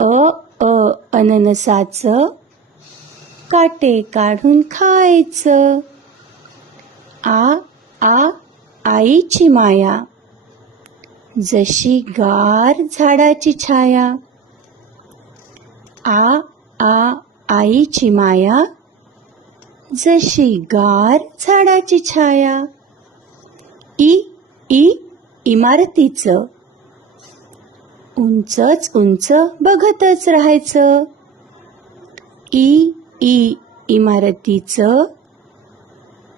अननसाचं काटे काढून खायचं. आईची माया जशी गार झाडाची छाया. आईची माया जशी गार झाडाची छाया. इमारतीचं उंचच उंच बघतच राहायचं. इमारतीचं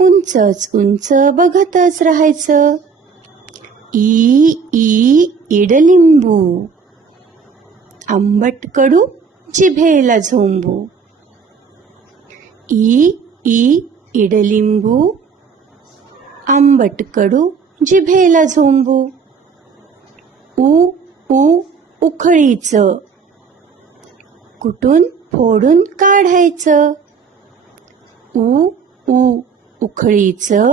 उंचच उंच बघतच राहायचं. इडलिंबू आंबट कडू जिभेला झोंबू. इडलिंबू आंबट कडू जिभेला झोंबू. उखळीचं कुटून फोडून काढायचं. उखळीचं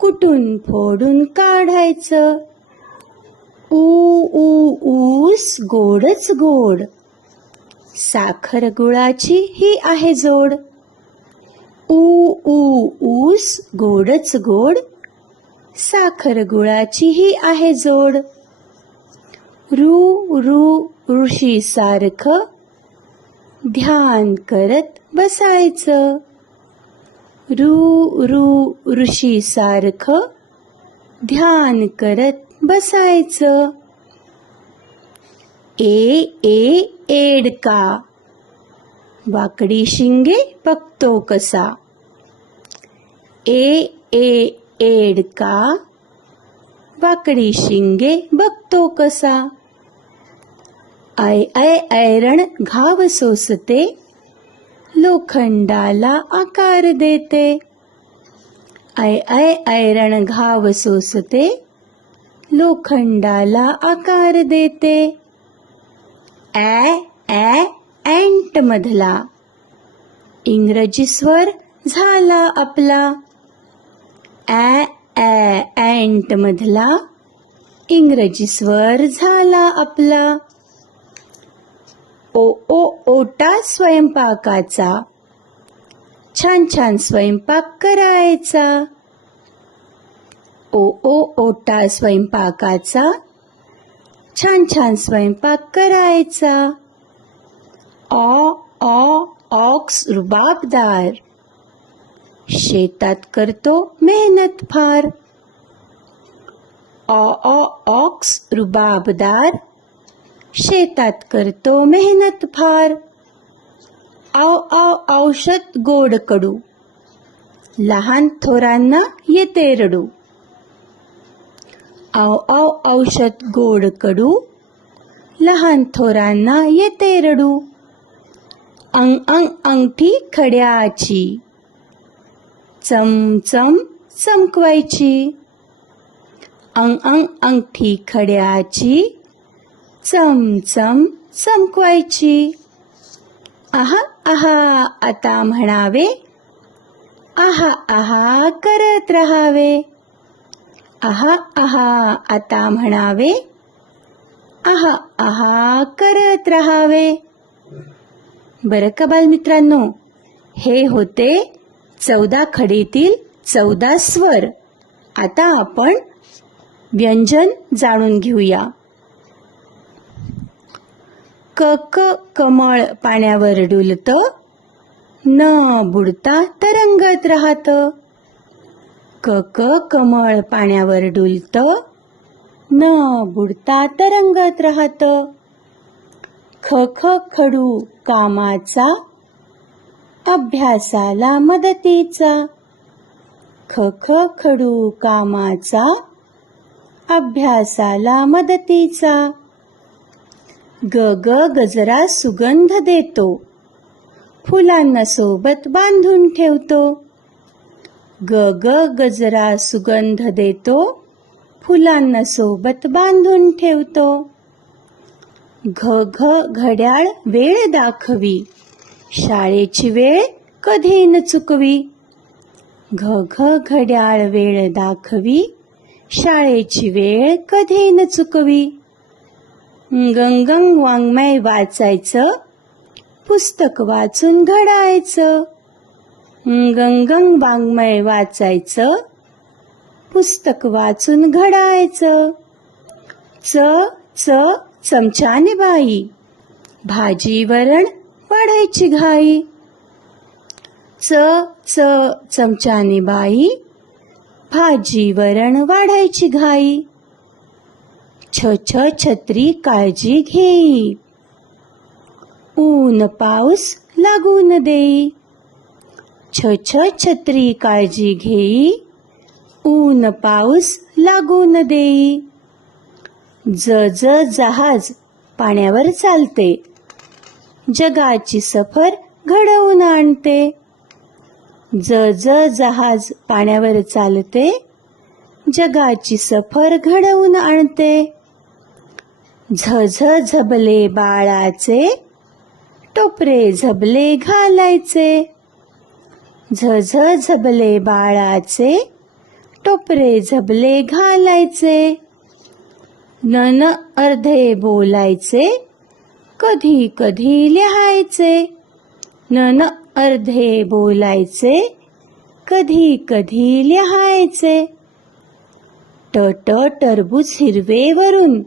कुटून फोडून काढायचं. ऊस गोडच गोड साखर गुळाची ही आहे जोड. ऊस गोडच गोड साखर गुळाची ही आहे जोड. ऋषी सारखं ध्यान करत बसायचं. ऋषी सारखं ध्यान करत बसायचं. एडका वाकडी शिंगे बघतो कसा. एडका वाकडी शिंगे बघतो कसा. ऐरण घाव सोसते लोखंडाला आकार देते. ऐरण घाव सोसते लोखंडाला आकार देते. ॲन्ट मधला इंग्रजी स्वर झाला आपला. ॲन्ट मधला इंग्रजी स्वर झाला आपला. ओटा स्वयंपाकाचा छान छान स्वयंपाक करायचा. ओटा स्वयंपाकाचा छान छान स्वयंपाक करायचा. ऑक्स रुबाबदार शेतात करतो मेहनत फार. ऑक्स रुबाबदार शेतात करतो मेहनत फार. औषध गोड कडू लहान थोरांना येते रडू. औषध गोड कडू लहान थोरांना येते रडू. अंगठी खड्याची चमचम चमकवायची. अंगठी खड्याची चमचम चमकवायची. आहा आहा आता म्हणावे. आहा आहा करत राहावे. आहा आहा आता म्हणावे. आहा आहा करत राहावे. बरं का बालमित्रांनो, हे होते 14 खडीतील 14 स्वर. आता आपण व्यंजन जाणून घेऊया. कमळ पाण्यावर डुलत न बुडता तरंगत राहत. कमळ पाण्यावर डुलत न बुडता तरंगत राहत. खडू कामाचा अभ्यासाला मदतीचा. खडू कामाचा अभ्यासाला मदतीचा. गजरा सुगंध देतो फुलांना सोबत बांधून ठेवतो. गजरा सुगंध देतो फुलांना सोबत बांधून ठेवतो. घड्याळ वेळ दाखवी शाळेची वेळ कधी न चुकवी. घड्याळ वेळ दाखवी शाळेची वेळ कधी न चुकवी. गंगंग वाङ्मय वाचायचं, पुस्तक वाचून घडायचं. गंगंग वाङ्मय वाचायचं, पुस्तक वाचून घडायचं. च च चमच्याने बाई, भाजी वरण वाढायची घाई. च च चमच्याने बाई, भाजी वरण वाढायची घाई. छ छ छत्री काळजी घेई, ऊन पाऊस लागून देई. छ छ छत्री काळजी घेई, ऊन पाऊस लागून देई. ज ज जहाज पाण्यावर चालते, जगाची सफर घडवून आणते. ज ज जहाज पाण्यावर चालते, जगाची सफर घडवून आणते. झ झ झबले बाळाचे, टोपरे झबले घालायचे. झ झ झबले बाळाचे, टोपरे झबले घालायचे. नन अर्धे बोलायचे, कधी कधी लिहायचे. नन अर्धे बोलायचे, कधी कधी लिहायचे. ट ट टरबूज हिरवे वरून,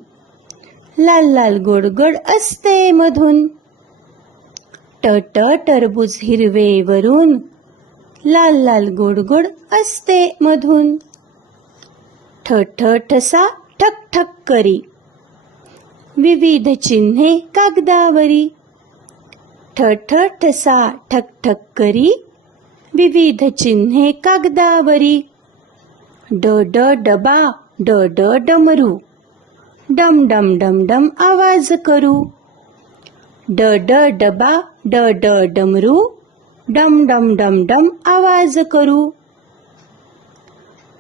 लाल लाल गोड गोड असते मधून. ट ट टरबूज हिरवे वरून, लाल लाल गोड गोड असते मधून. ठ ठ ठसा ठक ठक करी, विविध चिन्हे कागदावरी. ठ ठ ठसा ठक ठक करी, विविध चिन्हे कागदावरी. ड ड डबा ड ड डमरू, डम डम डम डम आवाज करू. ड ड डबा ड ड डमरू, डम डम डम डम आवाज करू.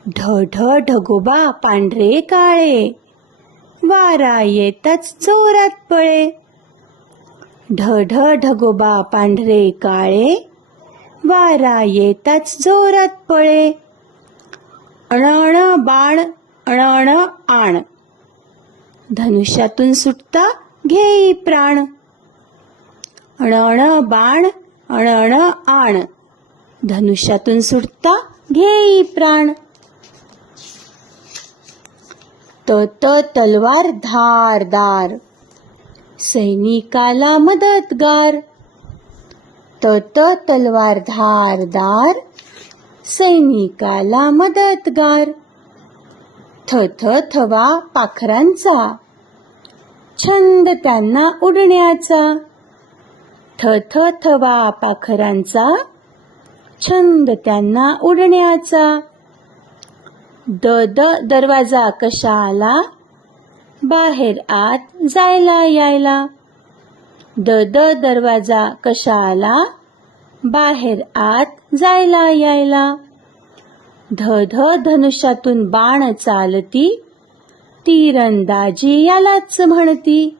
ढ ढ ढगोबा पांढरे काळे, वारा येताच जोरात पळे. ढ ढ ढगोबा पांढरे काळे, वारा येताच जोरात पळे. अण अण बाण अण अण आण, धनुष्यातून सुटता घेई प्राण. अण अण बाण अण अण आण, धनुष्यातून सुटता घेई प्राण. त त तलवार धारदार, सैनिकाला मदतगार. त त तलवार धारदार, सैनिकाला मदतगार. थ थ थवा पाखरांचा, छंद त्यांना उडण्याचा. थ थ थवा पाखरांचा, छंद त्यांना उडण्याचा. द द दरवाजा कशाला, बाहेर आत जायला यायला. द द दरवाजा कशाला, बाहेर आत जायला यायला. ध ध धनुष्यातून बाण चालती, तीरंदाजी यालाच म्हणती.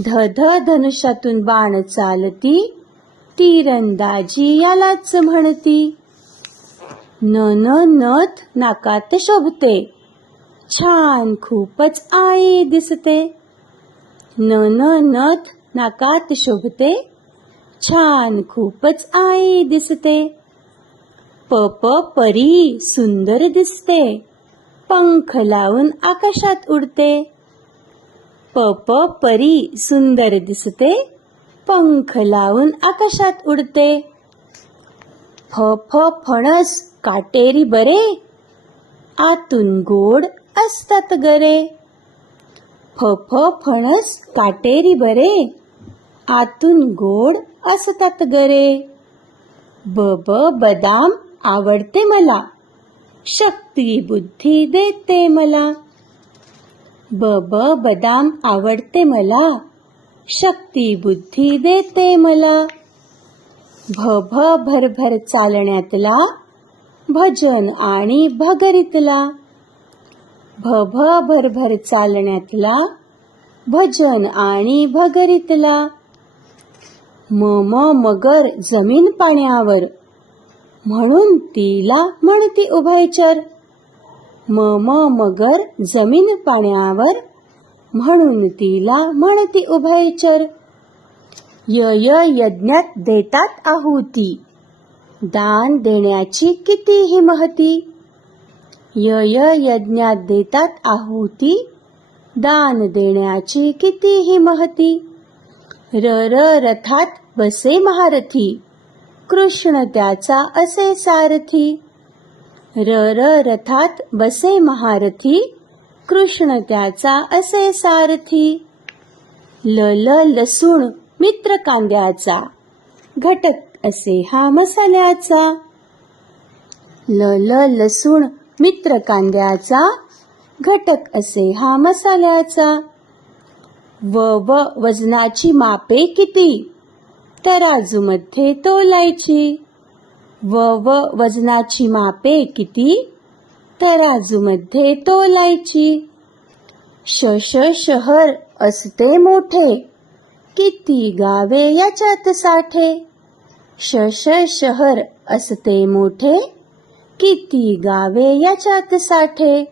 ध ध धनुष्यातून बाण चालती, तीरंदाजी यालाच म्हणती. न न नथ नाकात शोभते, छान खूपच आई दिसते. न न नथ नाकात शोभते, छान खूपच आई दिसते. प प परी सुंदर दिसते, पंख लावून आकाशात उडते. प प परी सुंदर दिसते, पंख लावून आकाशात उडते. फ फ फणस काटेरी बरे, आतून गोड असतात गरे. फ फ फणस काटेरी बरे, आतून गोड असतात गरे. ब ब बदाम आवडते मला, शक्ती बुद्धी देते मला. ब ब बदाम आवडते मला, शक्ती बुद्धी देते मला. भ भ भरभर चालण्यातला, भजन आणि भगरीतला. भ भ भरभर चालण्यातला, भजन आणि भगरीतला. म म मगर जमीन पाण्यावर, म्हणून तिला म्हणती उभयचर. म म मगर जमीन पाण्यावर, म्हणून तिला म्हणती उभयचर. यज्ञात देतात आहुती, दान देण्याची कितीही महती. यज्ञात देतात आहुती, दान देण्याची कितीही महती. रथात बसे महारथी, कृष्ण त्याचा असे सारथी. रथात बसे महारथी, कृष्ण त्याचा असे सारथी. लसूण मित्र कांद्याचा, घटक असे हा मसाल्याचा. लसूण मित्र कांद्याचा, घटक असे हा मसाल्याचा. वजनाची मापे किती, तराजूमध्ये तोलायची. वजनाची मापे किती, तराजूमध्ये तोलायची. शहर असते मोठे, किती गावे याच्यात साठे. शहर असते मोठे, किती गावे याच्यात साठे.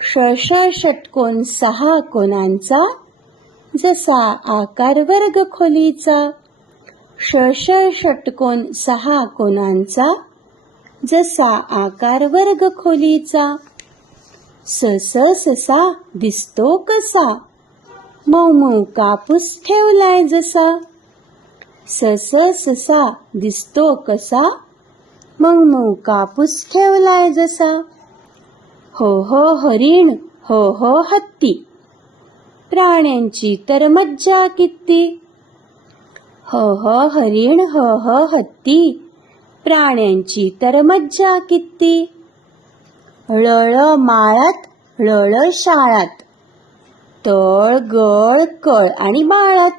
षटकोन 6 कोणांचा, जसा आकार वर्ग खोलीचा. षटकोन 6 कोणांचा, जसा आकार वर्ग खोलीचा. ससा दिसतो कसा, मऊ कापूस ठेवलाय जसा. ससा दिसतो कसा, मऊ कापूस ठेवलाय जसा. हो हरिण, हो हत्ती, प्राण्यांची तर मज्जा किती. हो हरिण, हो हत्ती, प्राण्यांची तर मज्जा किती. माळात, शाळात, तळ गळ कळ आणि बाळात.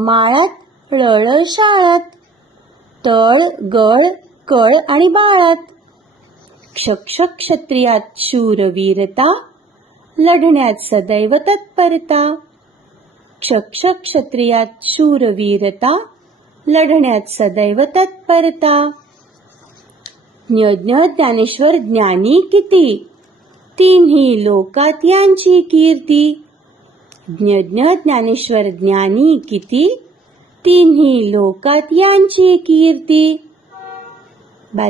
माळात, शाळात, तळ गळ कळ आणि बाळात. क्षत्रियात शूरवीरता, लढण्यात सदैव तत्परता. क्षत्रियात शूरवीरता, लढण्यात सदैव तत्परता. ज्ञानेश्वर ज्ञानी किती, तिन्ही लोकात यांची कीर्ती. ज्ञानेश्वर ज्ञानी किती, तिन्ही लोकात यांची कीर्ती.